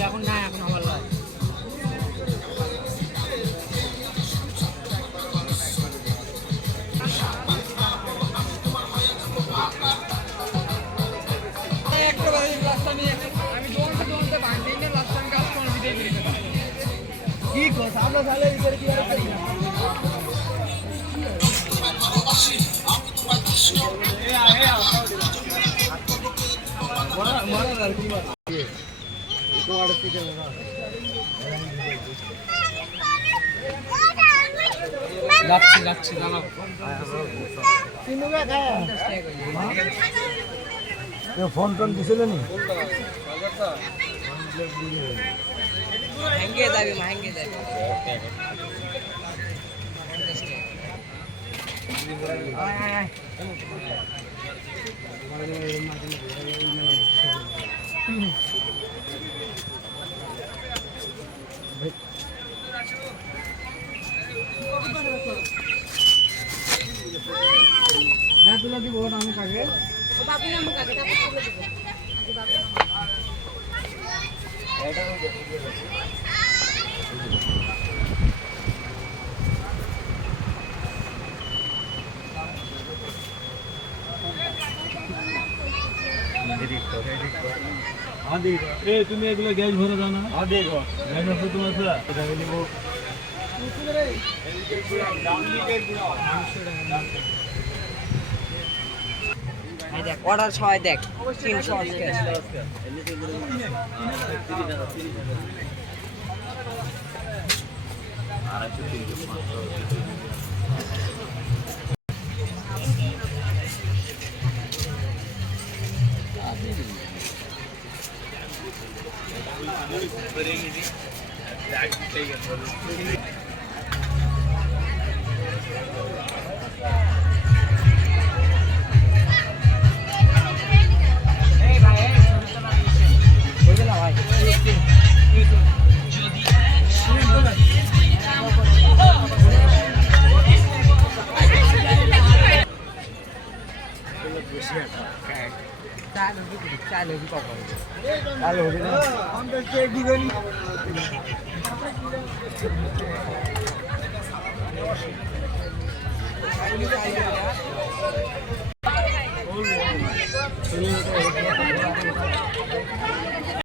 এখন না এখন আমার লয় কি কথা আমরা তাহলে ভিতরে কি যাচ্ছি জানো ফোন টোন দিছিল নি হেঙ্গে যাবি হেঙ্গে যাবি হ্যাঁ তুলে দিব আমি কাকে বাবু নাম কাকে তারপর তুলে দিব তুমি এগুলো গ্যাস ভরে দাও না গ্যাস আছে তোমার দেখ অর্ডার সবাই দেখ 300 चालू भी कब चालू हो गया हम तो चेक भी गई Thank you.